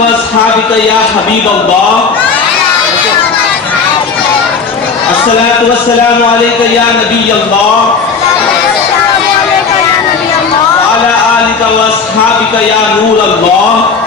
واصحابک یا حبیب اللہ، الصلاۃ والسلام علیک یا نبی اللہ، وعلی آلک واصحابک یا نور اللہ۔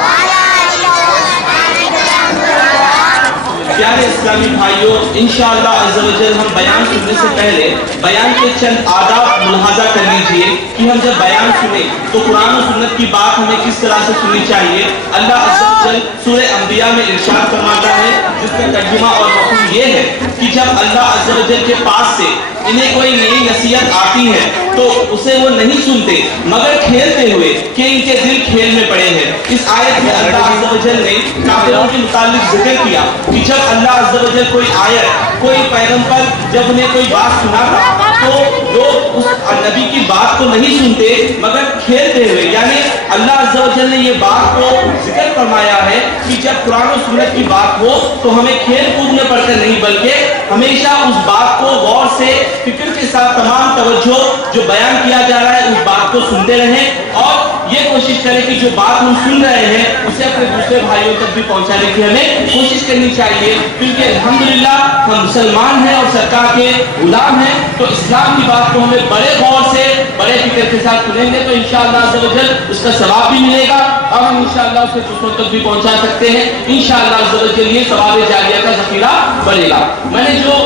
پیارے اسلامی بھائیوں، انشاءاللہ عز و جل ہم بیان سننے سے پہلے بیان کے چند آداب ملاحظہ کر لیجئے کہ ہم جب بیان سنیں تو قرآن و سنت کی بات ہمیں کس طرح سے سننی چاہیے۔ اللہ عز و جل سورہ انبیاء میں ارشاد فرماتا ہے، جس کا ترجمہ اور مفہوم یہ ہے کہ جب اللہ عز و جل کے پاس سے انہیں کوئی نئی نصیحت آتی ہے تو اسے وہ نہیں سنتے مگر کھیلتے ہوئے کہ ان کے دل کھیل میں پڑے ہیں۔ اس آیت میں اللہ عز و جل نے کافروں کے متعلق ذکر کیا کہ جب اللہ عز و جل کوئی آیت، کوئی پیغمبر جب انہیں کوئی بات سناتا تو لوگ اس نبی کی بات کو نہیں سنتے مگر کھیلتے ہوئے، یعنی اللہ عز و جل نے یہ بات کو ذکر فرمایا ہے کہ جب قرآن و سنت کی بات ہو تو ہمیں کھیل کود میں پڑتے نہیں بلکہ ہمیشہ اس بات کو غور سے فکر کے ساتھ تمام توجہ جو بیان کیا جا رہا ہے اس بات کو سنتے رہیں اور یہ کوشش کریں کہ جو بات ہم سن رہے ہیں اسے اپنے دوسرے بھائیوں تک بھی پہنچانے کی ہمیں کوشش کرنی چاہیے، کیونکہ الحمدللہ ہم مسلمان ہیں اور سرکار کے غلام ہیں، تو اسلام کی بات کو ہمیں بڑے غور سے بڑے فکر کے ساتھ سنیں گے تو انشاءاللہ عز و جل اس کا ثواب بھی ملے گا اور ہم انشاءاللہ اسے دوسروں تک بھی پہنچا سکتے ہیں۔ انشاءاللہ عز و جل یہ ثواب جاریہ کا ذخیرہ بڑھے گا۔ میں نے جو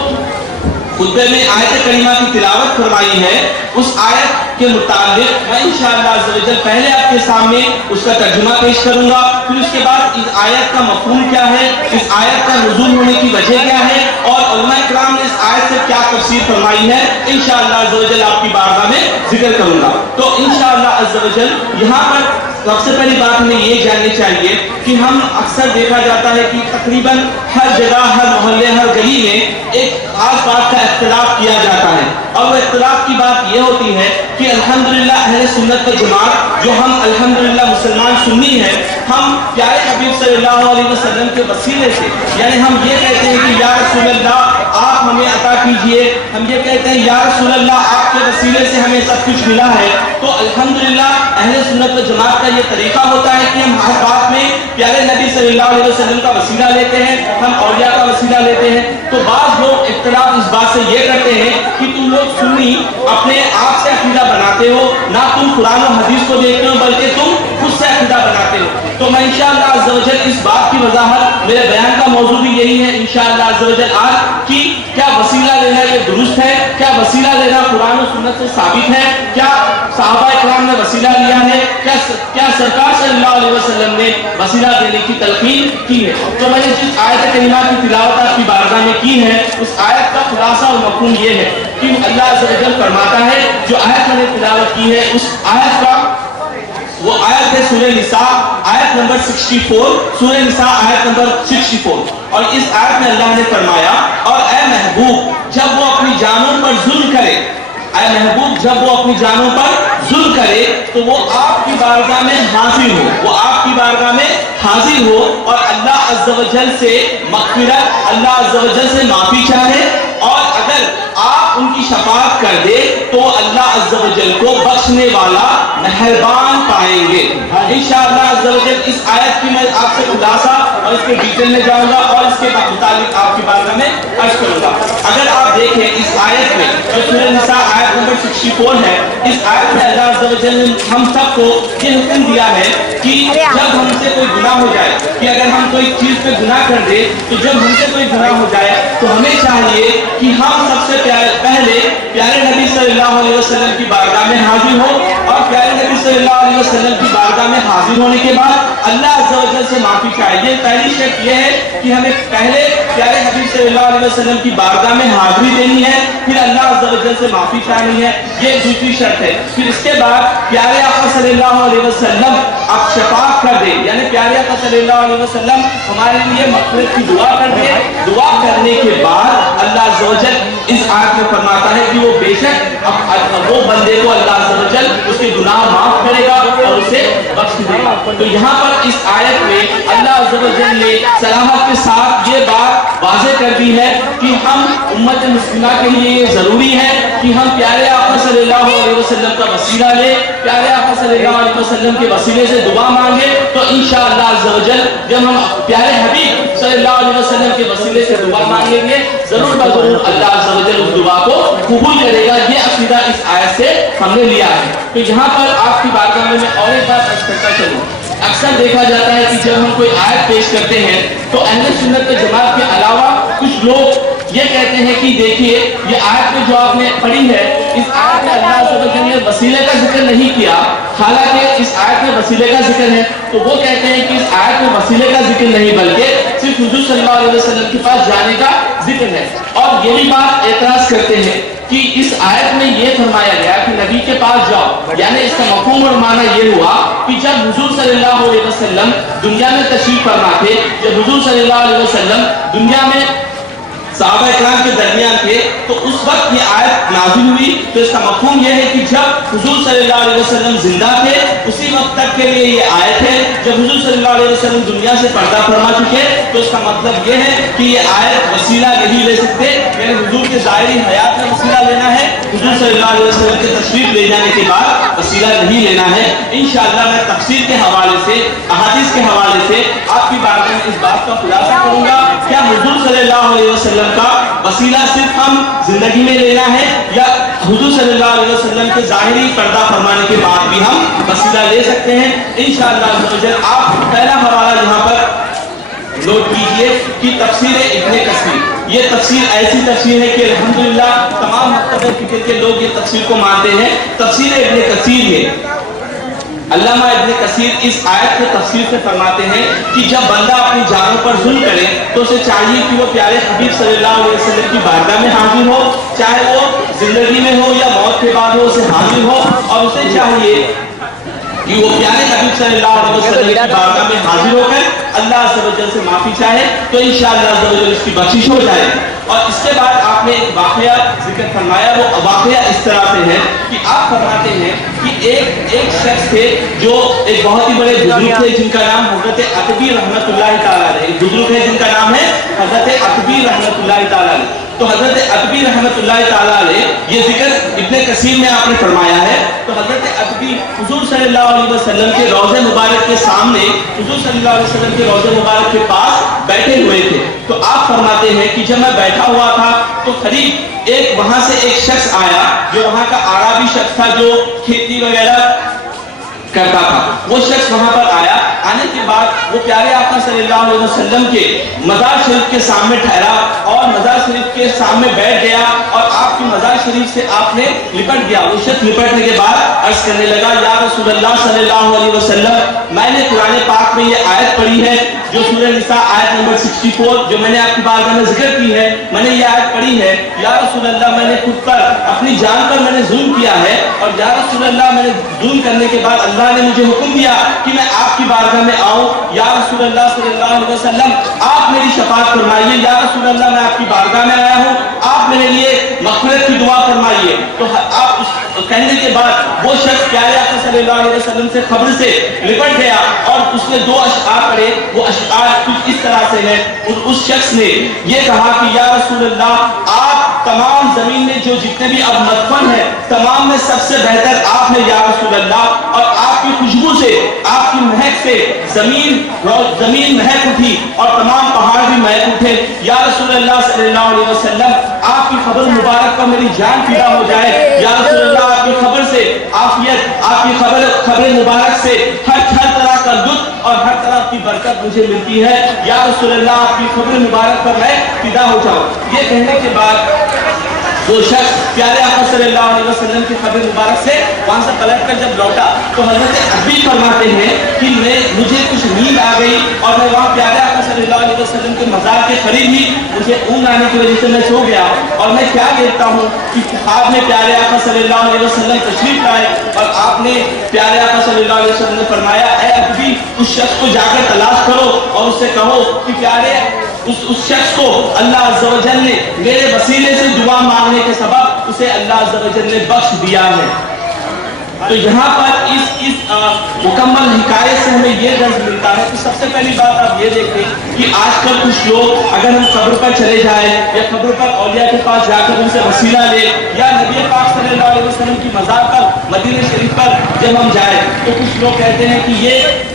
خطبے میں آیت کریمہ کی تلاوت فرمائی ہے اس آیت کے متعلق میں انشاءاللہ عز و جل پہلے آپ کے سامنے اس کا ترجمہ پیش کروں گا، پھر اس کے بعد اس آیت کا مفہوم کیا ہے، اس آیت کا نزول ہونے کی وجہ کیا ہے اور علماء کرام نے اس آیت سے کیا تفسیر فرمائی ہے، انشاءاللہ عز و جل آپ کی بارگاہ میں ذکر کروں گا۔ تو انشاءاللہ عز و جل یہاں پر سب سے پہلی بات ہمیں یہ جاننی چاہیے کہ ہم اکثر دیکھا جاتا ہے کہ تقریباً ہر جگہ، ہر محلے، ہر گلی میں ایک خاص بات کا اختلاف کیا جاتا ہے اور وہ اختلاف کی بات یہ ہوتی ہے کہ الحمدللہ اہل سنت و جماعت جو ہم الحمدللہ مسلمان سنی ہیں، ہم پیارے حبیب صلی اللہ علیہ وسلم کے وسیلے سے، یعنی ہم یہ کہتے ہیں کہ یا رسول اللہ آپ ہمیں عطا کیجئے، ہم یہ کہتے ہیں یا رسول اللہ آپ کے وسیلے سے ہمیں سب کچھ ملا ہے، تو الحمدللہ اہل سنت و جماعت کا یہ طریقہ ہوتا ہے کہ ہم ہر بات میں پیارے نبی صلی اللہ علیہ وسلم کا وسیلہ لیتے ہیں، ہم اولیاء کا وسیلہ لیتے ہیں۔ تو بعض لوگ اختلاف اس بات سے یہ کرتے ہیں کہ تم لوگ سنی اپنے آپ سے عقیدہ بناتے ہو، نہ تم قرآن و حدیث کو دیکھتے ہو بلکہ تم خود سے عقیدہ بناتے ہو۔ تو میں انشاءاللہ عز و جل اس بات کی وضاحت، میرے بیان کا موضوع بھی یہی ہے انشاءاللہ عز و جل آج کہ کیا وسیلہ لینا یہ درست ہے، کیا وسیلہ لینا قرآن و سنت سے ثابت ہے، کیا صحابہ اکرام نے وسیلہ لیا ہے، کیا سرکار صلی اللہ علیہ وسلم نے وسیلہ دینے کی تلقین کی ہے۔ تو میں نے جس آیت کریمہ کی تلاوت آپ کی بارگاہ میں کی ہے اس آیت کا خلاصہ اور مفہوم یہ ہے کہ اللہ عز و جل فرماتا ہے، جو آیت میں نے تلاوت کی ہے اس آیت کا وہ آیت ہے سورہ نساء آیت نمبر 64، سورہ نساء آیت نمبر 64، اور اس آیت میں اللہ نے فرمایا اور اے محبوب جب وہ اپنی جانوں پر ظلم کرے، اے محبوب جب وہ اپنی جانوں پر ظلم کرے تو وہ آپ کی بارگاہ میں حاضر ہو، وہ آپ کی بارگاہ میں حاضر ہو اور اللہ عز و جل سے مغفرت، اللہ عز و جل سے معافی چاہے، اور اگر آپ ان کی شفاعت کر دے تو اللہ عز و جل کو بخشنے والا مہربان پائیں گے۔ انشاءاللہ عز و جل اس آیت کی میں آپ سے خلاصہ اور اس کے ڈیٹیل میں جاؤں گا اور اس کے متعلق آپ کی بارگاہ میں عرض کروں گا۔ اگر آپ دیکھیں اس آیت میں جو سورہ نساء آیت نمبر 64 ہے، اس آیت میں اللہ عز و جل نے ہم سب کو یہ حکم دیا ہے کہ جب ہم سے کوئی گناہ ہو جائے، کہ اگر ہم کوئی چیز پہ گناہ کر دے تو جب ہم سے کوئی گناہ ہو جائے تو ہمیں چاہیے کہ ہم سب سے پہلے پیارے نبی صلی اللہ علیہ وسلم کی بارگاہ میں حاضر ہو اور پیارے نبی صلی اللہ علیہ وسلم کی بارگاہ میں حاضر ہونے کے بعد اللہ عز و جل سے معافی چاہیے۔ پہلی شرط یہ ہے کہ ہمیں پہلے پیارے حبیب صلی اللہ علیہ وسلم کی بارگاہ میں حاضری دینی ہے، پھر اللہ عز و جل سے معافی چاہنی ہے، یہ دوسری شرط ہے۔ پھر اس کے بعد پیارے آقا صلی اللہ علیہ وسلم آپ شفاعت کر دیں، یعنی پیارے آقا صلی اللہ علیہ وسلم ہمارے لیے مغفرت کی دعا کر دیں۔ دعا کرنے کے بعد اللہ عز و جل اس آیت میں فرماتا ہے کہ وہ بے شک وہ بندے کو اللہ عز و جل اس کے گناہ معاف کرے گا اور اسے بخش دے گا۔ تو یہاں پر اس آیت میں اللہ عز و جل نے صراحت کے ساتھ یہ بات واضح کر دی ہے کہ ہم امت مسلمہ کے لیے یہ ضروری ہے کہ ہم پیارے آقا صلی اللہ علیہ وسلم کا وسیلہ لیں، پیارے آقا صلی اللہ علیہ وسلم کے وسیلے سے دعا مانگے، تو انشاءاللہ عز و جل جب ہم پیارے حبیب صلی اللہ علیہ وسلم کے وسیلے سے دعا مانگیں گے ضرور بضرور اللہ عز و جل اس دعا کو قبول کرے گا۔ یہ عقیدہ اس آیت سے ہم نے لیا ہے۔ تو یہاں پر آپ کی بارگاہ میں اور ایک بات عرض کرتا چلوں، اکثر دیکھا جاتا ہے کہ جب ہم کوئی آیت پیش کرتے ہیں تو اہل سنت جماعت کے علاوہ کچھ لوگ یہ کہتے ہیں کہ دیکھیے یہ آیت میں جو آپ نے پڑھی ہے، اس آیت میں اللہ عز و جل نے وسیلے کا ذکر نہیں کیا، حالانکہ اس آیت میں وسیلے کا ذکر ہے۔ تو وہ کہتے ہیں کہ اس آیت میں وسیلے کا ذکر نہیں بلکہ صرف حضور صلی اللہ علیہ وسلم کے پاس جانے کا ذکر ہے، اور یہ بھی بات اعتراض کرتے ہیں کہ اس آیت میں یہ فرمایا گیا کہ نبی کے پاس جاؤ، یعنی اس کا مفہوم اور معنی یہ ہوا کہ جب حضور صلی اللہ علیہ وسلم دنیا میں تشریف فرما تھے، جب حضور صلی اللہ علیہ وسلم دنیا میں صحابہ اکرام کے درمیان تھے، تو اس وقت یہ آیت نازل ہوئی۔ تو اس کا مفہوم یہ ہے کہ جب حضور صلی اللہ علیہ وسلم زندہ تھے اسی وقت تک کے لیے یہ آیت ہے، جب حضور صلی اللہ علیہ وسلم دنیا سے پردہ فرما چکے تو اس کا مطلب یہ ہے کہ یہ آیت وسیلہ نہیں لے سکتے، یعنی حضور کے ظاہری حیات میں وسیلہ لینا ہے، حضور صلی اللہ علیہ وسلم کے تشریف لے جانے کے بعد وسیلہ نہیں لینا ہے۔ انشاءاللہ میں تفسیر کے حوالے سے، احادیث کے حوالے سے آپ کی بارگاہ میں اس بات کا خلاصہ کروں گا، کیا حضور صلی اللہ علیہ وسلم کا وسیلہ صرف ہم زندگی میں لینا ہے، یا حضور صلی اللہ علیہ وسلم کے ظاہری پردہ فرمانے کے بعد بھی ہم وسیلہ لے سکتے ہیں؟ انشاءاللہ عز و جل آپ پہلا حوالہ یہاں پر نوٹ کیجئے کہ تفسیر ابن کثیر، یہ تفسیر ایسی تفسیر ہے کہ الحمدللہ تمام مکتب فکر کے لوگ یہ تفسیر کو مانتے ہیں۔ تفسیر ابن کثیر ہے، علامہ ابن کثیر اس آیت کے تفسیر سے فرماتے ہیں کہ جب بندہ اپنی جانوں پر ظلم کرے تو اسے چاہیے کہ وہ پیارے حبیب صلی اللہ علیہ وسلم کی بارگاہ میں حاضر ہو، چاہے وہ زندگی میں ہو یا موت کے بعد ہو، اسے حاضر ہو، اور اسے چاہیے کہ وہ پیارے حبیب صلی اللہ علیہ وسلم کی بارگاہ میں حاضر ہو کر اللہ عز و جل سے معافی چاہے، تو انشاءاللہ عز و جل اس کی بخشش ہو جائے۔ اور اس کے بعد آپ نے ایک واقعہ ذکر فرمایا، وہ واقعہ اس طرح سے ہے کہ آپ فرماتے ہیں کہ ایک شخص تھے جو ایک بہت ہی بڑے بزرگ تھے جن کا نام حضرت عتبی رحمۃ اللہ تعالیٰ علیہ، ایک بزرگ ہے جن کا نام ہے حضرت عتبی رحمۃ اللہ تعالیٰ علیہ۔ تو حضرت عتبی رحمۃ اللہ تعالیٰ علیہ یہ ذکر ابن کثیر میں آپ نے فرمایا ہے۔ تو حضرت عتبی حضور صلی اللہ علیہ وسلم کے روضہ مبارک کے سامنے، حضور صلی اللہ علیہ وسلم کے روضہ مبارک کے پاس بیٹھے ہوئے تھے۔ تو آپ فرماتے ہیں کہ جب میں بیٹھا ہوا تھا تو قریب وہاں سے ایک شخص آیا جو وہاں کا اعرابی شخص تھا جو کھیتی وغیرہ کرتا تھا، وہ شخص وہاں پر آیا۔ آنے کے بعد وہ پیارے آقا صلی اللہ علیہ وسلم کے مزار شریف کے سامنے ٹھہرا اور مزار شریف کے سامنے بیٹھ گیا، اور آپ کی مزار شریف سے آپ نے لپٹ گیا۔ وہ شخص لپٹنے کے بعد عرض کرنے لگا، یا رسول اللہ صلی اللہ علیہ وسلم، میں نے قرآن پاک میں یہ آیت پڑھی ہے جو سورہ نساء آیت نمبر 64 جو میں نے آپ کی بارگاہ میں ذکر کی ہے، میں نے یہ آیت پڑھی ہے، یا رسول اللہ میں نے خود پر اپنی جان پر میں نے ظلم کیا ہے، اور یا رسول اللہ میں نے ظلم کرنے کے بعد اللہ نے مجھے حکم دیا کہ میں آپ کی بارگاہ میں آؤں، یا رسول اللہ صلی اللہ علیہ وسلم آپ میری شفاعت فرمائیے، یا رسول اللہ میں آپ کی بارگاہ میں آیا ہوں، آپ میرے لیے مغفرت کی دعا فرمائیے۔ تو آپ اس کہنے کے بعد وہ شخص پیارے آقا صلی اللہ علیہ وسلم سے قبر سے لپٹ گیا اور اس نے 2 اشعار پڑھے۔ وہ اشعار کچھ اس طرح سے ہے، اس شخص نے یہ کہا کہ یا رسول اللہ، آپ تمام زمین میں جو جتنے بھی اب مدفن ہیں تمام میں سب سے بہتر آپ ہیں یا رسول اللہ، اور آپ کی خوشبو سے، آپ کی مہک سے زمین مہک اٹھی اور تمام پہاڑ بھی مہک اٹھے۔ یا رسول اللہ صلی اللہ علیہ وسلم، آپ کی خبر مبارک پر میری جان فدا ہو جائے۔ یا رسول اللہ، آپ کی خبر سے عافیت، آپ کی خبر مبارک سے ہر طرح کا لطف اور ہر طرح کی برکت مجھے ملتی ہے۔ یا رسول اللہ، آپ کی خبر مبارک پر میں فدا ہو جاؤں۔ یہ کہنے کے بعد وہ شخص پیارے آقا صلی اللہ علیہ وسلم کی خبر مبارک سے وہاں سے پلٹ کر جب لوٹا تو حضرت عتبی فرماتے ہیں کہ مجھے کچھ نیند آ گئی اور میں وہاں پیارے آقا صلی اللہ علیہ وسلم کے مزار کے قریب ہی مجھے اونگ آنے کی وجہ سے میں سو گیا، اور میں کیا دیکھتا ہوں کہ خواب میں پیارے آقا صلی اللہ علیہ وسلم تشریف لائے، اور آپ نے پیارے آقا صلی اللہ علیہ وسلم نے فرمایا، اے عتبی، اس شخص کو جا کر تلاش کرو اور اس سے کہو کہ پیارے اس شخص کو اللہ عز و جل نے میرے وسیلے سے دعا مانگنے کے سبب اسے اللہ عز و جل نے بخش دیا ہے۔ تو یہاں پر اس مکمل حکایت سے ہمیں یہ درس ملتا ہے کہ سب سے پہلی بات آپ یہ دیکھیں کہ آج کل کچھ لوگ اگر ہم قبر پر چلے جائیں یا قبر پر اولیاء کے پاس جا کر ان سے وسیلہ لے یا نبی پاک صلی اللہ علیہ وسلم کی مزار پر مدینہ شریف پر جب ہم جائیں تو کچھ لوگ کہتے ہیں کہ یہ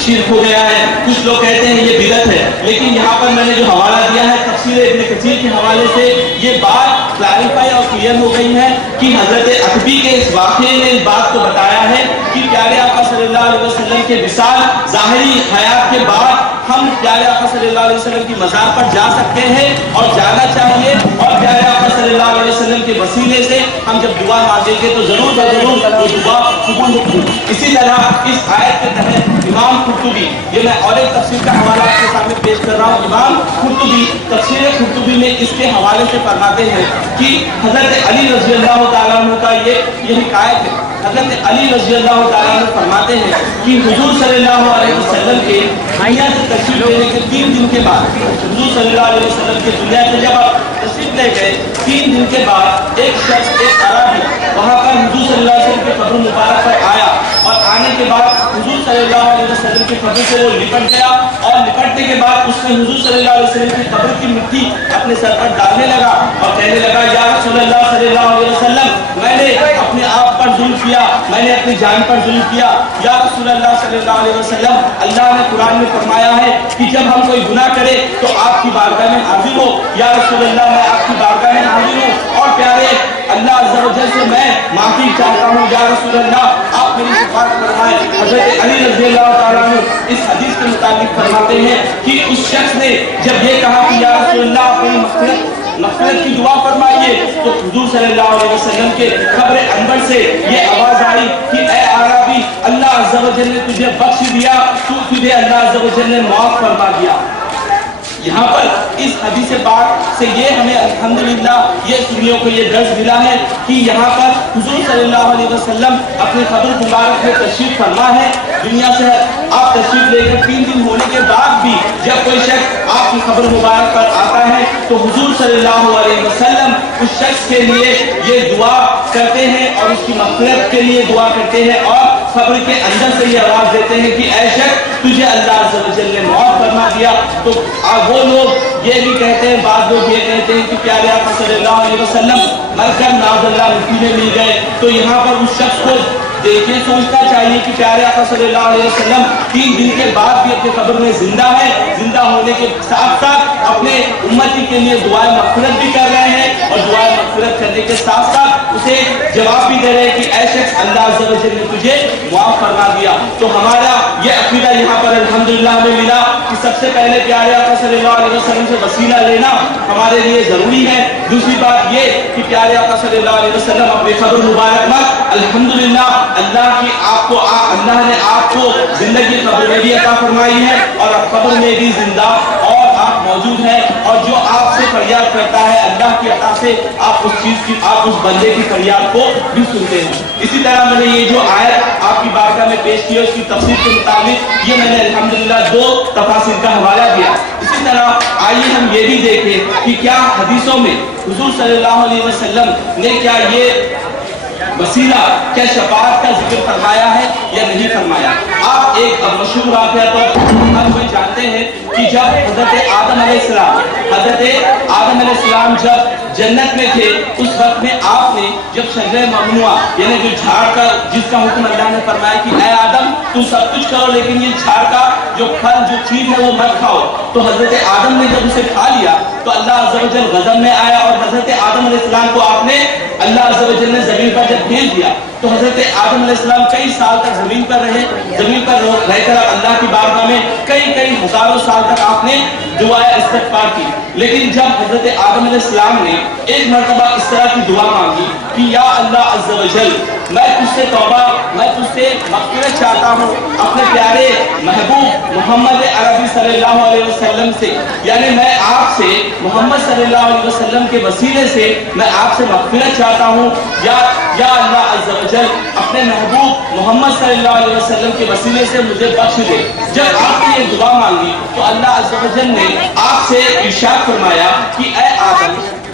شرک ہو گیا ہے، کچھ لوگ کہتے ہیں یہ بدعت ہے. لیکن یہاں پر میں نے جو حوالہ دیا ہے تفسیر ابن کثیر کے حوالے سے یہ بات کلیریفائی اور کلیئر ہو گئی ہے کہ حضرت عتبی کے اس واقعے نے اس بات کو بتایا ہے کہ پیارے آقا صلی اللہ علیہ وسلم کے وصال ظاہری حیات کے بعد ہم پیارے آقا صلی اللہ علیہ وسلم کی مزار پر جا سکتے ہیں اور جانا چاہیے، اور پیارے آقا صلی اللہ علیہ وسلم کے وسیلے سے ہم جب دعا مانگیں گے تو ضرور وہ دعا قبول ہوگی. اسی طرح اس آیت کے تحت امام قرطبی، یہ میں اور ایک تفسیر کا حوالہ آپ کے سامنے پیش کر رہا ہوں، امام قرطبی تفسیر قرطبی میں اس کے حوالے سے فرماتے ہیں کہ حضرت علی رضی اللہ تعالیٰ عنہ کا یہ حکایت ہے. حضرت علی رضی اللہ تعالیٰ عنہ فرماتے ہیں کہ حضور صلی اللہ علیہ وسلم کے دنیا سے تشریف لینے کے 3 دن کے بعد، حضور صلی اللہ علیہ وسلم کے دنیا سے جب آپ تشریف لے گئے 3 دن کے بعد ایک شخص، ایک عربی وہاں پر حضور صلی اللہ علیہ وسلم کے قبر مبارک پر آیا، اور آنے کے بعد حضور صلی اللہ علیہ وسلم کی قبر سے وہ لپٹ گیا، اور لپٹنے کے بعد اس نے حضور صلی اللہ علیہ وسلم کی قبر کی مٹی اپنے سر پر ڈالنے لگا اور کہنے لگا یا رسول اللہ صلی اللہ علیہ وسلم، میں نے اپنے آپ پر ظلم کیا، میں نے اپنی جان پر ظلم کیا. یا رسول اللہ صلی اللہ علیہ وسلم، اللہ نے قرآن میں فرمایا ہے کہ جب ہم کوئی گناہ کرے تو آپ کی بارگاہ میں حاضر ہو. یا رسول اللہ، میں آپ کی بارگاہ میں حاضر ہوں اور پیارے اللہ عز و جل سے میں معافی چاہتا ہوں. یا رسول اللہ، آپ میری شفاعت فرمائیں. حضرت علی رضی اللہ تعالیٰ عنہ اس حدیث کے مطابق فرماتے ہیں کہ اس شخص نے جب یہ کہا کہ یا رسول اللہ آپ میری مغفرت کی دعا فرمائیے، تو حضور صلی اللہ علیہ وسلم کے قبر انور سے یہ آواز آئی کہ اے عربی، اللہ عز و جل نے تجھے بخش دیا، تجھے اللہ عز و جل نے معاف فرما دیا. یہاں پر اس حدیث پاک سے یہ ہمیں الحمدللہ یہ سنیوں کو یہ درس ملا ہے کہ یہاں پر حضور صلی اللہ علیہ وسلم اپنے قبر مبارک میں تشریف فرما ہے. دنیا سے آپ تشریف لے کر 3 دن ہونے کے بعد بھی جب کوئی شخص آپ کی قبر مبارک پر آتا ہے تو حضور صلی اللہ علیہ وسلم اس شخص کے لیے یہ دعا کرتے ہیں اور اس کی مغفرت کے لیے دعا کرتے ہیں، اور قبر کے اندر سے یہ آواز دیتے ہیں کہ اے شخص، تجھے اللہ عز و جل نے معاف فرما دیا. تو وہ لوگ یہ بھی کہتے ہیں، بعض لوگ یہ کہتے ہیں کہ پیارے آقا صلی اللہ علیہ وسلم مر کر ناز اللہ مٹی میں مل گئے. تو یہاں پر اس شخص کو دیکھیں، سوچنا چاہیے کہ پیارے آقا صلی اللہ علیہ وسلم 3 دن کے بعد بھی اپنے قبر میں زندہ ہے، زندہ ہونے کے ساتھ ساتھ اپنے امتی کے لیے دعائیں مغفرت بھی کر رہے ہیں، اور دعائیں مغفرت کرنے کے ساتھ ساتھ اسے جواب بھی دے رہے ہیں کہ اے شخص، اللہ عز و جل نے تجھے معاف فرما دیا. تو ہمارا یہ عقیدہ یہاں پر الحمدللہ ہمیں ملا کہ سب سے پہلے پیارے آقا صلی اللہ علیہ وسلم سے وسیلہ لینا ہمارے لیے ضروری ہے. دوسری بات یہ کہ پیارے آقا صلی اللہ علیہ وسلم اپنے قبر مبارک میں الحمدللہ اللہ نے آپ کو زندگی قبر میں بھی عطا فرمائی ہے، اور اب قبر میں بھی زندہ اور آپ موجود ہیں، اور جو آپ سے فریاد کرتا ہے اللہ کی عطا سے آپ اس بندے کی فریاد کو بھی سنتے ہیں. اسی طرح میں نے یہ جو آیت آپ کی بارگاہ میں پیش کی ہے اس کی تفسیر کے مطابق یہ میں نے الحمدللہ 2 تفاسیر کا حوالہ دیا. اسی طرح آئیے ہم یہ بھی دیکھیں کہ کیا حدیثوں میں حضور صلی اللہ علیہ وسلم نے کیا یہ وسیلہ، کیا شفاعت کا ذکر فرمایا ہے یا نہیں فرمایا. آپ ایک مشہور واقعہ تو ہر کوئی جانتے ہیں کہ جب حضرت آدم علیہ السلام جب جنت میں تھے اس وقت میں آپ نے جب شجرہ ممنوعہ یعنی جو جھاڑ کا جس کا حکم اللہ نے فرمایا کہ اے آدم تم سب کچھ کرو لیکن یہ جھاڑ کا جو پھل جو چیز ہے وہ مت کھاؤ، تو حضرت آدم نے جب اسے کھا لیا تو اللہ عز و جل غضب میں آیا، اور حضرت آدم علیہ السلام کو آپ نے اللہ عز و جل نے زمین پر جب بھیج دیا تو حضرت آدم علیہ السلام کئی سال تک زمین پر رہ کر اللہ کی بارگاہ میں کئی ہزاروں سال تک آپ نے دعائیں استغفار کی. لیکن جب حضرت آدم علیہ السلام نے ایک مرتبہ اس طرح کی دعا مانگی کہ یا اللہ عز و جل، میں تجھ سے توبہ، میں تجھ سے مغفرت چاہتا ہوں اپنے پیارے محبوب محمد عربی صلی اللہ علیہ وسلم سے، یعنی میں آپ سے محمد صلی اللہ علیہ وسلم کے وسیلے سے میں آپ سے مغفرت چاہتا ہوں، یا اللہ عز و جل اپنے محبوب محمد صلی اللہ علیہ وسلم کے وسیلے سے مجھے بخش دے. جب آپ نے یہ دعا مانگی تو اللہ عز و جل نے آپ سے ارشاد فرمایا کہ اے آدم،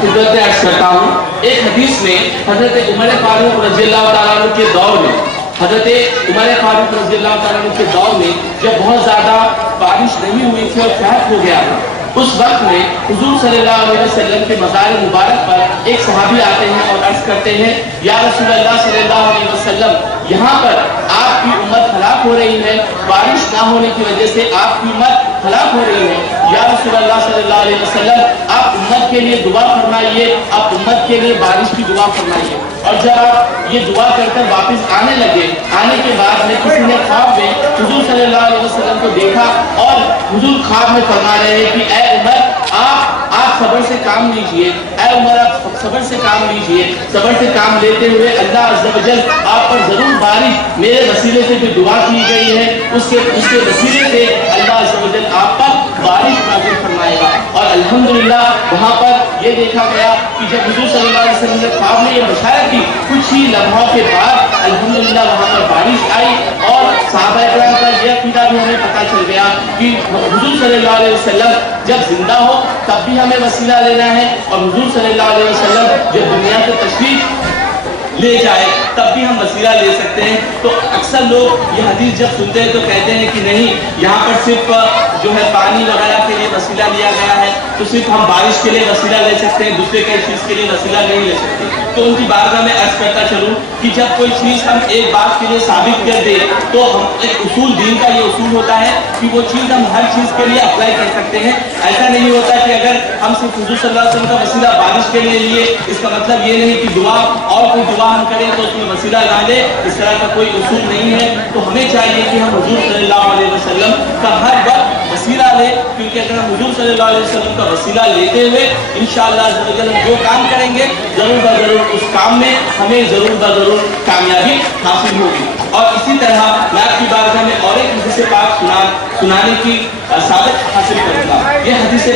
خدمت میں عرض کرتا ہوں۔ ایک حدیث میں حضرت عمر فاروق رضی اللہ تعالیٰ عنہ کے دور میں جب بہت زیادہ بارش نہیں ہوئی تھی اور قحط ہو گیا تھا، اس وقت میں حضور صلی اللہ علیہ وسلم کے مزار مبارک پر ایک صحابی آتے ہیں اور عرض کرتے ہیں، یا رسول اللہ صلی اللہ علیہ وسلم، یہاں پر آپ کی امت ہلاک ہو رہی ہے، بارش نہ ہونے کی وجہ سے آپ کی امت ہلاک ہو رہی ہے، یا رسول اللہ صلی اللہ علیہ وسلم، آپ امت کے لیے دعا فرمائیے، آپ امت کے لیے بارش کی دعا فرمائیے۔ اور جب آپ یہ دعا کر کر واپس آنے لگے، آنے کے بعد میں کسی نے خواب میں حضور صلی اللہ علیہ وسلم کو دیکھا اور حضور خواب میں فرما رہے ہیں کہ اے عمر، آپ صبر سے کام لیجئے، اے عمر آپ صبر سے کام لیجئے، صبر سے کام لیتے ہوئے اللہ عز و جل آپ پر ضرور بارش میرے وسیلے سے جو دعا کی گئی ہے اس کے وسیلے سے اللہ عز و جل آپ پر بارش نازل فرمائے گا۔ اور الحمدللہ وہاں پر یہ دیکھا گیا کہ جب حضور صلی اللہ علیہ وسلم نے خواب میں یہ بشارت کی، کچھ ہی لمحوں کے بعد الحمدللہ وہاں پر بارش آئی، اور صحابہ کرام کا یہ عقیدہ بھی ہمیں پتہ چل گیا کہ حضور صلی اللہ علیہ وسلم جب زندہ ہو تب بھی ہمیں وسیلہ لینا ہے، اور حضور صلی اللہ علیہ وسلم جب دنیا سے تشریف لے جائے تب بھی ہم وسیلہ لے سکتے ہیں۔ تو اکثر لوگ یہ حدیث جب سنتے ہیں تو کہتے ہیں کہ نہیں، یہاں پر صرف جو ہے پانی وغیرہ کے لیے وسیلہ لیا گیا ہے، تو صرف ہم بارش کے لیے وسیلہ لے سکتے ہیں، دوسرے کے چیز کے لیے وسیلہ نہیں لے سکتے۔ تو ان کی بارگاہ میں عرض کرتا چلوں کہ جب کوئی چیز ہم ایک بات کے لیے ثابت کر دے تو ہم ایک اصول، دین کا یہ اصول ہوتا ہے کہ وہ چیز ہم ہر چیز کے لیے اپلائی کر سکتے ہیں۔ ایسا نہیں ہوتا کہ اگر ہم صرف حضور صلی اللہ علیہ وسلم کا وسیلہ بارش کے لیے لیے، اس کا مطلب یہ نہیں کہ دعا اور کوئی دعا ہم کریں تو اس میں وسیلہ نہ لے، اس طرح کا کوئی اصول نہیں ہے۔ تو ہمیں چاہیے کہ ہم حضور صلی اللہ علیہ وسلم کا ہر وقت وسیلہ لیں، کیونکہ اگر ہم حضور صلی اللہ علیہ وسلم کا وسیلہ لیتے ہوئے انشاءاللہ عز و جل ہم جو کام کریں گے ضرور بضرور اس کام میں ہمیں ضرور بضرور کامیابی حاصل ہوگی۔ اور اسی طرح میں آپ کی بارگاہ میں اور ایک حدیث پاک سنانے کی سعادت حاصل کروں گا۔ یہ حدیث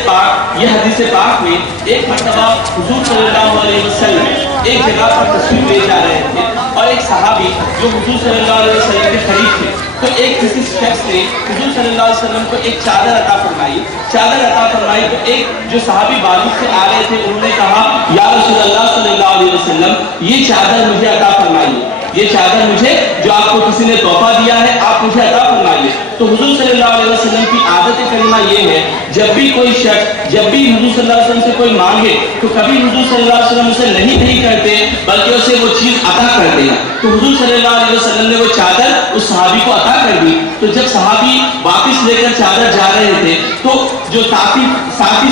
پاک میں ایک مرتبہ حضور صلی اللہ علیہ وسلم ایک جگہ پر تشریف لے جا رہے تھے، اور ایک صحابی جو حضور صلی اللہ علیہ وسلم کے قریب تھے، تو ایک کسی شخص نے حضور صلی اللہ علیہ وسلم کو ایک چادر عطا فرمائی تو ایک جو صحابی بارش سے آ رہے تھے انہوں نے کہا، یا رسول اللہ صلی اللہ علیہ وسلم، یہ چادر مجھے عطا فرمائیے، یہ چادر مجھے جو آپ کو کسی نے تحفہ دیا ہے آپ مجھے عطا فرمائیے۔ تو حضور صلی اللہ علیہ وسلم کی عادت کریمہ یہ ہے، جب بھی کوئی شخص جب بھی حضور صلی اللہ علیہ وسلم سے کوئی مانگے تو کبھی حضور صلی اللہ علیہ وسلم اسے نہیں کرتے بلکہ اسے وہ چیز عطا کر دینا۔ تو حضور صلی اللہ علیہ وسلم نے وہ چادر اس صحابی کو عطا کر دی۔ تو جب صحابی واپس لے کر چادر جا رہے تھے تو جو ساتھی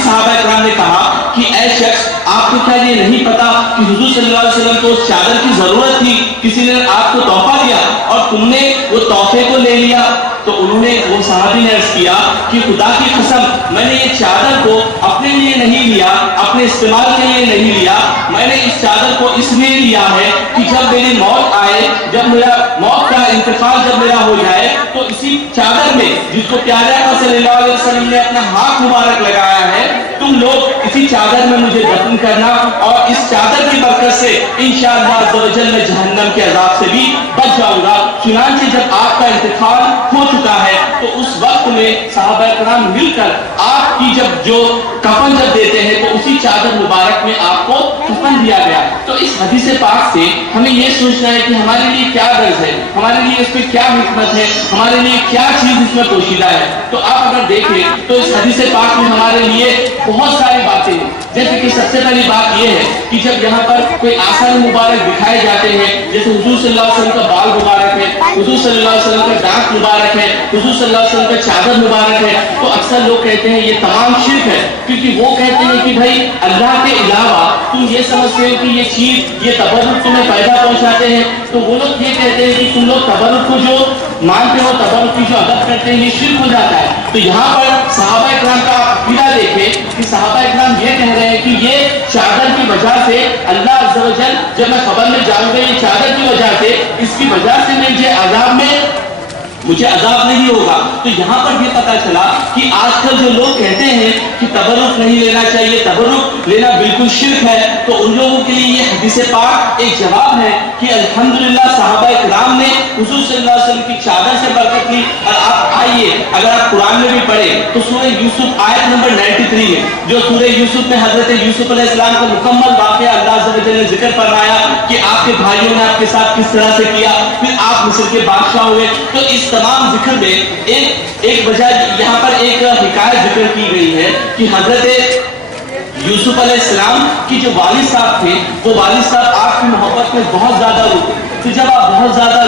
صحابہ کرام نے کہا کہ اے شخص، آپ کو کیا یہ نہیں پتا کہ حضور صلی اللہ علیہ وسلم کو اس چادر کی ضرورت تھی، کسی نے آپ کو تحفہ دیا اور تم نے وہ تحفے کو لے لیا؟ تو وہ صحابی نے عرض کیا کہ خدا کی قسم، میں نے یہ چادر کو اپنے لیے نہیں لیا، اپنے استعمال کے لیے نہیں لیا، میں نے اس چادر کو اس لیے لیا ہے کہ جب میری موت آئے، جب میرا موت کا انتقال جب میرا ہو جائے تو اسی چادر میں جس کو پیارے آقا صلی اللہ علیہ وسلم نے اپنا ہاتھ مبارک لگایا ہے، تم لوگ اسی چادر میں مجھے دفن کرنا، اور اس چادر کی برکت سے انشاءاللہ عز و جل میں جہنم کے عذاب سے بھی بچ جاؤں گا۔ چنانچہ جب آپ کا انتقال ہو چکا ہے تو اس وقت میں صحابہ کرام مل کر آپ کی جو کفن جب دیتے ہیں تو اسی چادر مبارک میں آپ کو کفن دیا گیا۔ تو اس حدیث پاک سے ہمیں یہ سوچنا ہے کہ ہمارے لیے کیا غرض ہے، ہمارے لیے اس میں کیا حکمت ہے، ہمارے لیے کیا چیز اس میں پوشیدہ ہے۔ تو آپ اگر دیکھیں تو اس حدیث پاک میں ہمارے لیے بہت ساری باتیں ہیں، جیسے کہ سب سے پہلی بات یہ ہے کہ جب یہاں پر کوئی آثار مبارک دکھائے جاتے ہیں، جیسے حضور صلی اللہ علیہ وسلم کا بال مبارک ہے، حضور صلی اللہ علیہ وسلم کا دانت مبارک ہے، حضور صلی اللہ علیہ وسلم کا چادر مبارک ہے، تو اکثر لوگ کہتے ہیں یہ تمام شرک ہے، کیونکہ وہ کہتے ہیں کہ بھائی اللہ کے علاوہ تم یہ سمجھتے ہو کہ یہ چیز، یہ تبرک تمہیں فائدہ پہنچاتے ہیں، تو وہ لوگ یہ کہتے ہیں کہ تم لوگ تبرک کو جو مانتے ہو، تبرک کی جو ادب کرتے ہیں، یہ شرک ہو جاتا ہے۔ تو یہاں پر صحابہ اکرام کا عقیدہ دیکھیں کہ صحابہ اکرام یہ کہہ رہے ہیں کہ یہ چادر کی وجہ سے اللہ عز و جل، جب میں قبر میں جاؤں گا یہ چادر کی وجہ سے، اس کی وجہ سے مجھے عذاب نہیں ہوگا۔ تو یہاں پر یہ پتا چلا کہ آج کل جو لوگ کہتے ہیں کہ تبرک نہیں لینا چاہیے، تبرک لینا بالکل شرک ہے، تو ان لوگوں کے لیے یہ حدیث پاک ایک جواب ہے کہ الحمدللہ صحابہ کرام نے حضور صلی اللہ علیہ وسلم کی چادر سے برکت لی۔ اور آپ آئیے، اگر آپ قرآن میں بھی پڑھیں تو سورہ یوسف آیت نمبر 93 میں، جو سورہ یوسف میں حضرت یوسف علیہ السلام کا مکمل واقعہ اللہ عز و جل نے ذکر فرمایا کہ آپ کے بھائیوں نے آپ کے ساتھ کس طرح سے کیا، پھر آپ مصر کے بادشاہ ہوئے، تو اس تمام ذکر میں ایک وجہ یہاں پر ایک حکایت ذکر کی گئی ہے کہ حضرت یوسف علیہ السلام کی جو والد صاحب تھے، وہ والد صاحب آپ کی محبت میں بہت زیادہ روتے، تو جب آپ بہت زیادہ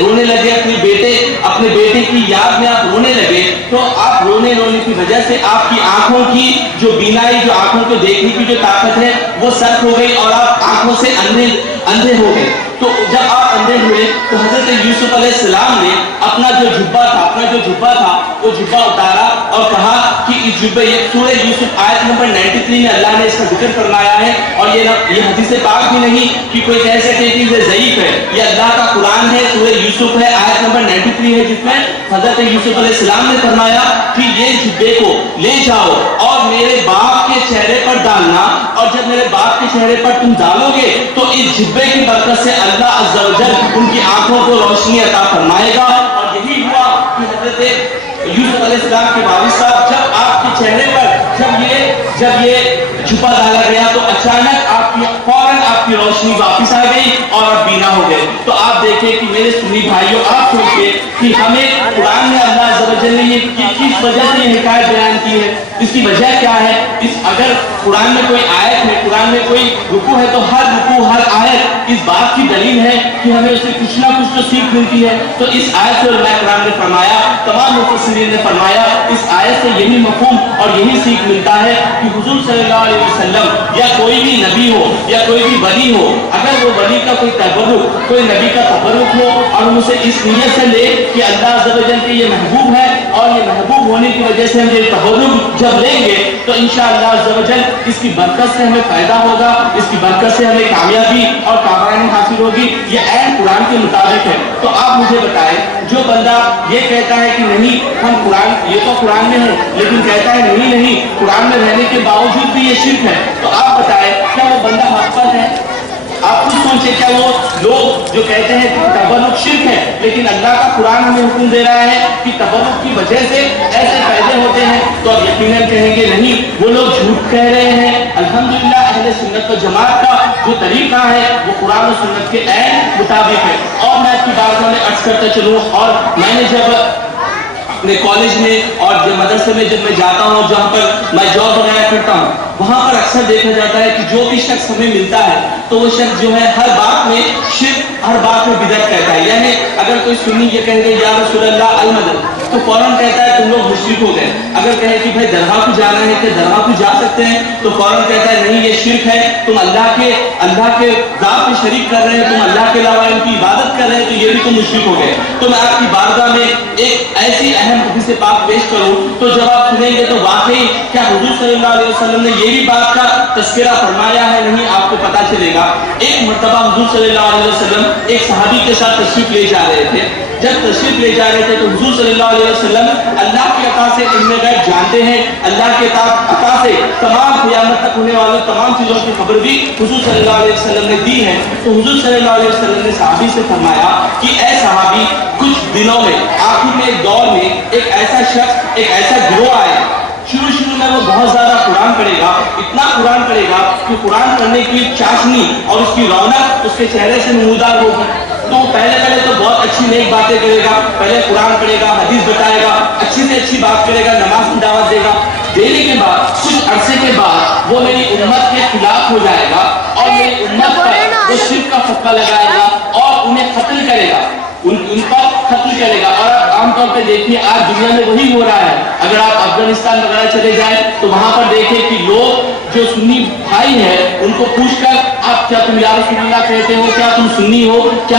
رونے لگے اپنے بیٹے کی یاد میں آپ رونے لگے، تو آپ رونے کی وجہ سے آپ کی آنکھوں کی جو بینائی، جو آنکھوں کو دیکھنے کی جو طاقت ہے وہ سلب ہو گئی اور آپ آنکھوں سے اندھے ہو گئے۔ تو جب آپ اندھے ہوئے تو حضرت یوسف علیہ السلام نے اپنا جو جبہ تھا وہ جبہ اتارا اور کہا کہ اس جبے، یہ سورہ یوسف آیت نمبر 93 میں اللہ نے اس کا ذکر فرمایا ہے، اور یہ حدیث پاک بھی نہیں کہ کوئی کہہ سکے کہ یہ ضعیف ہے، یہ اللہ کا قرآن ہے، سورہ یوسف ہے، آیت نمبر 93 ہے، جس میں حضرت یوسف علیہ السلام نے فرمایا کہ یہ جبے کو لے جاؤ اور میرے باپ کے چہرے پر ڈالنا، اور جب میرے باپ کے چہرے پر تم ڈالو گے تو اس جبے کی برکت سے اللہ عز و جل ان کی آنکھوں کو روشنی عطا فرمائے گا۔ اور یہی ہوا کہ حضرت یوسف علیہ السلام کے والد صاحب، جب آپ کے چہرے پر جب یہ جبہ ڈالا گیا تو اچانک فوراً آپ کی روشنی واپس آ گئی اور آپ بینا ہو گئے۔ تو آپ دیکھیں کہ میرے سنی بھائیوں، آپ سوچئے کہ ہمیں قرآن میں اللہ عز و جل نے یہ کس وجہ سے یہ حکایت بیان کی ہے، اس کی وجہ کیا ہے؟ اگر قرآن میں کوئی آیت ہے، قرآن میں کوئی رکوع ہے، تو ہر رکوع، ہر آیت اس بات کی دلیل ہے کہ ہمیں اسے کچھ نہ کچھ تو سیکھ ملتی ہے۔ تو اس آیت سے علماء کرام نے فرمایا، تمام مفسرین نے فرمایا، اس آیت سے یہی مفہوم اور یہی سیکھ ملتا ہے کہ حضور صلی اللہ علیہ وسلم یا کوئی بھی نبی ہو یا کوئی بھی ولی ہو، اگر وہ ولی کا کوئی تبرک، کوئی نبی کا تبرک ہو اور ہم اسے اس نیت سے لے کہ اللہ عز و جل کے یہ محبوب ہے اور یہ محبوب ہونے کی وجہ سے ہم یہ تبرک جب لیں گے تو انشاءاللہ عز و جل اس کی برکت سے ہمیں فائدہ ہوگا، اس کی برکت سے ہمیں کامیابی اور کامرانی حاصل ہوگی۔ یہ عین قرآن کے مطابق ہے۔ تو آپ مجھے بتائیں، جو بندہ یہ کہتا ہے کہ نہیں ہم قرآن، یہ تو قرآن میں ہے، لیکن کہتا ہے نہیں قرآن میں رہنے کے باوجود بھی یہ شرک ہے، تو آپ بتائیں کیا وہ بندہ حق پر ہے؟ آپ خود سوچیں، کیا وہ لوگ جو کہتے ہیں کہ تبرک شرک ہے، لیکن اللہ کا قرآن ہمیں حکم دے رہا ہے کہ تبرک کی وجہ سے ایسے فائدے ہوتے ہیں، تو آپ یقیناً کہیں گے نہیں وہ لوگ جھوٹ کہہ رہے ہیں۔ الحمدللہ اہل سنت و جماعت کا جو طریقہ ہے وہ قرآن و سنت کے عین مطابق ہے۔ اور میں آپ کی باتوں میں عرض کرتا چلوں، اور میں نے جب اپنے کالج میں اور جب مدرسے میں جب میں جاتا ہوں، جہاں پر میں جاب وغیرہ کرتا ہوں، وہاں پر اکثر دیکھا جاتا ہے کہ جو بھی شخص ہمیں ملتا ہے تو وہ شخص جو ہے ہر بات میں شرک، ہر بات میں بدعت کہتا ہے۔ یعنی اگر کوئی سنی یہ کہے گا یا رسول اللہ المدد، تو فوراً کہتا ہے تم لوگ مشرک ہو گئے۔ اگر کہے کہ بھائی درگاہ کو جانا ہے کہ درگاہ کو جا سکتے ہیں، تو فوراً کہتا ہے نہیں یہ شرک ہے، تم اللہ کے ذات میں شریک کر رہے ہیں، تم اللہ کے علاوہ ان کی عبادت کر رہے ہیں، تو یہ بھی تم مشرک ہو گئے۔ تو میں آپ کی بارگاہ میں ایک ایسی اہم حدیث پاک پیش کروں، تو جب آپ سنیں گے تو واقعی کیا حضور صلی اللہ علیہ وسلم نے یہ بھی بات کا تذکرہ فرمایا ہے؟ نہیں، آپ کو پتا چلے گا۔ ایک مرتبہ حضور صلی اللہ علیہ وسلم ایک صحابی کے ساتھ تشریف لے جا رہے تھے۔ جب تشریف لے جا رہے تھے تو حضور صلی اللہ علیہ وسلم اللہ کی عطا سے علم غیب جانتے ہیں، اللہ کے عطا سے تمام قیامت تک ہونے والے تمام چیزوں کی خبر بھی حضور صلی اللہ علیہ وسلم نے دی ہے۔ تو حضور صلی اللہ علیہ وسلم نے صحابی سے فرمایا کہ اے صحابی، کچھ دنوں میں، آخر میں ایک دور میں ایک ایسا شخص، ایک ایسا گروہ آئے، شروع میں وہ بہت زیادہ قرآن پڑھے گا، اتنا قرآن پڑھے گا کہ قرآن پڑھنے کی چاشنی اور اس کی رونق اس کے چہرے سے نمودار ہوگی۔ تو پہلے تو بہت اچھی نیک باتیں کرے گا، پہلے قرآن پڑھے گا، حدیث بتائے گا، اچھی سے اچھی بات کرے گا، نماز کی دعوت دے گا۔ دینے کے بعد کچھ عرصے کے بعد وہ میری امت کے خلاف ہو جائے گا اور میری امت پر وہ شرک کا فتویٰ لگائے گا اور انہیں قتل کرے گا، ان پر قتل کرے گا۔ اور عام طور پہ دیکھیے آج دنیا میں وہی ہو رہا ہے۔ اگر آپ افغانستان وغیرہ چلے جائیں تو وہاں پر دیکھیں کہ لوگ جو سنی بھائی ہیں ان کو پوچھ کر آپ کیا تم یا رسول اللہ کہتے ہو، کیا تم سنی ہو، کیا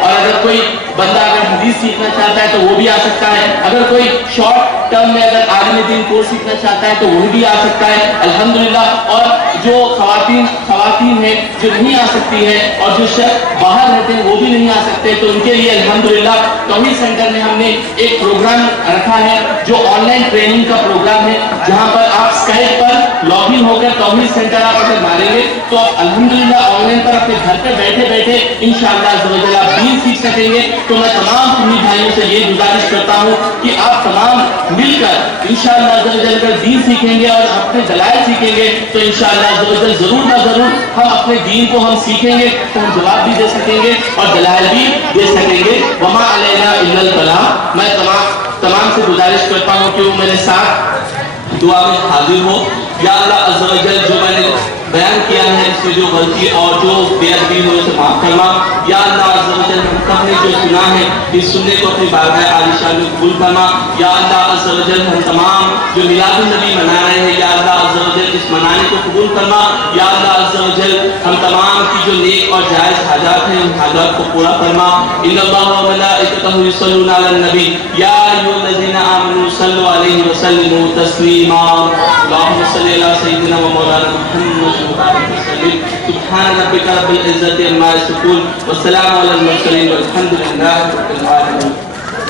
اور اگر کوئی بندہ اگر حدیث سیکھنا چاہتا ہے تو وہ بھی آ سکتا ہے. اگر کوئی شارٹ ٹرم میں اگر عالم دین کورس سیکھنا چاہتا ہے تو وہ بھی آ سکتا ہے الحمدللہ. اور جو خواتین ہیں جو نہیں آ سکتی ہے اور جو شخص باہر رہتے ہیں وہ بھی نہیں آ سکتے, تو ان کے لیے الحمدللہ توحید سینٹر میں ہم نے ایک پروگرام رکھا ہے جو آن لائن ٹریننگ کا پروگرام ہے, جہاں پر آپ اسکائپ پر لاگ ان ہو کر توحید سینٹر آپ اگر ماریں گے تو آپ الحمدللہ آن لائن پر اپنے گھر پہ بیٹھے بیٹھے انشاءاللہ عز و جل آپ دین سیکھ سکیں گے. تو میں تمام سنی بھائیوں سے یہ گزارش کرتا ہوں کہ آپ تمام مل کر انشاءاللہ عز و جل کر دین سیکھیں گے اور اپنے دلائل سیکھیں گے تو انشاءاللہ عز و جل ضرور نہ ضرور ہم اپنے دین کو ہم سیکھیں گے تو ہم جواب بھی دے سکیں گے اور دلائل بھی دے سکیں گے. وما علینا الا البلاغ. میں تمام سے گزارش کرتا ہوں کہ وہ میرے ساتھ دعا میں حاضر ہو. یا اللہ عز و جل جو میں نے بیان کیا ہے اس میں جو غلطی اور جو بے ادبی ہو اسے معاف کرنا. یا اللہ عز و جل ہم سب نے جو سنا ہے اس سننے کو اپنی بارگاہ عالی شان میں قبول کرنا. یا اللہ عز و جل ہم تمام جو میلاد النبی منا رہے ہیں یا اللہ عز و جل اس منانے کو قبول کرنا. یا اللہ عز و جل ہم تمام کی جو نیک اور جائز حاجات ہیں ان حاجات کو پورا کرنا. ان اللہ و ملائکتہ یصلون علی النبی یا ایھا الذین آمنوا صلوا علیہ وسلموا تسلیما. اللهم صل علی سیدنا و مولانا محمد سبحان ربک رب العزة عما یصفون والسلام علی المرسلین والحمد للہ رب العالمین.